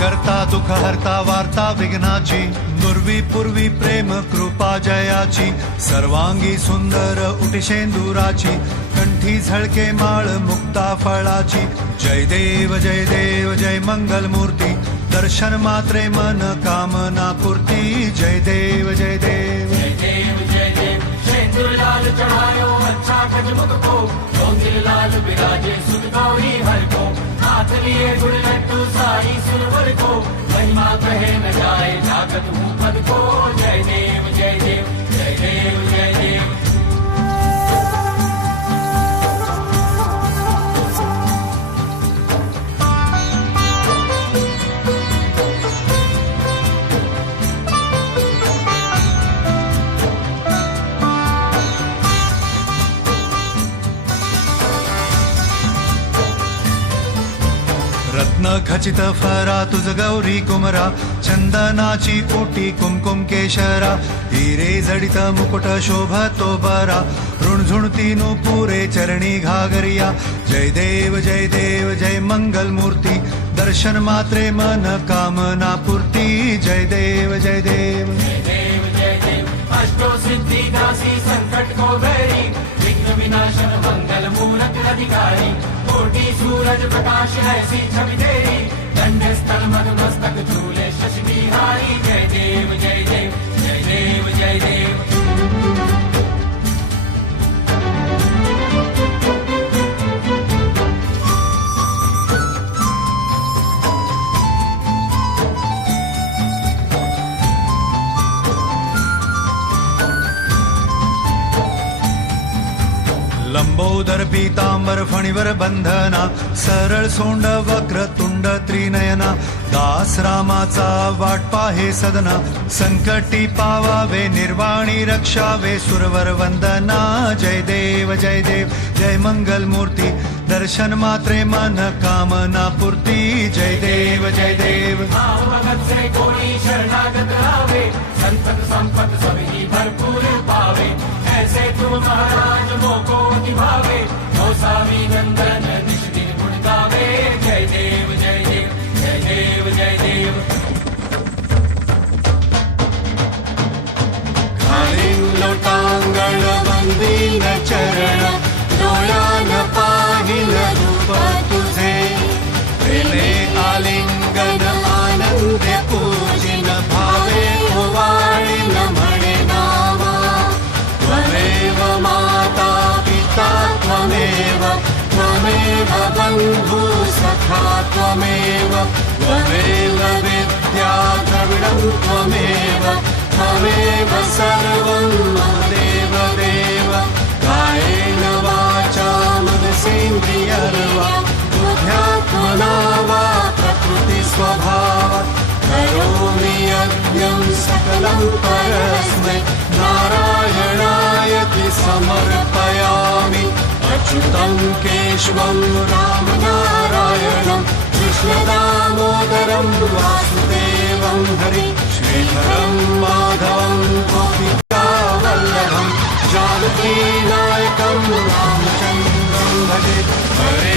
करता दुःख हरता वार्ता विघ्नाची नुर्वी पूर्वी प्रेम कृपा जयाची सर्वांगी सुंदर उटिशेंदुराची कंठी झळके माळ मुक्ता फळाची जय देव जय मंगल मूर्ती दर्शन मात्रे मन कामना पूर्ती जय देव जय देव शेंदूर लाल चढ़ायो अच्छा गजमुख को गोंदिल लाल बिराजे सुध गौरी हर को हाथ लिए गुड़ लड्डू सारी सुरवर को महिमा कहे न जाए जागत हूँ पद को जय देव जय देव जय देव जय देव। रत्न खचित फरा तुझ गौरी कुमरा चंदनाची ओटी कुमकुम केशरा हिरे जडित मुकुट शोभतो बरा ऋणझुणती पुरे चरणी घागरिया जय देव जय मंगल मूर्ती दर्शन मात्रे मन कामना पूर्ती जय देव जय देव जय देव जय देव। अष्टो सिद्धि दासी संकट को बैरी विघ्न विनाशन मंगल मूरत अधिकारी कोटि सूरज प्रकाश ऐसी छवि तेरी दंड स्थल मद मस्तक झूले शशि बिहारी जय देव जय देव जय देव जय देव। लंबोदर पीतांबर फणीवर बंधना सरळ सोंड वक्र तुंड त्रिनयना दास रामाचा वाट पाहे सदना संकटी पावावे निर्वाणी रक्षावे सुरवर वंदना जय देव जय मंगल मूर्ती दर्शन मात्रे मन कामना पूर्ती जय देव जय देव। भगत से कोई शरणागत आवे संतत संपत सभी भरपूर पावे ऐसे तुम महाराज मोको निभावे गोसावी नंदन निज दिन गुण गावे जय देव जय देव जय देव जय देव। घालीन लोटांगण वंदीन चरण डोळ्यान पाहिल रूप तुझे प्रेमे आलिंगन आनंद पूजिन भावे ओवाळीन म्हणे नामा त्वमेव माता पिता त्वमेव त्वमेव बंधु सखा त्वमेव त्वमेव विद्या द्रविणं त्वमेव त्वमेव सर्वं देव देव कायेन वाचा मनसेन्द्रियर्वा बुद्ध्यात्मना वा प्रकृति स्वभावात् करोमि यज्ञं सकलं परस्मै नारायणायति समर्पयामि अच्युतं केशवं रामनारायणं कृष्णदामोदरं वासुदेवं हरि श्रीधरं माधवं गोपिकावल्लभं जानकीनायकं रामचन्द्रं भजे हरे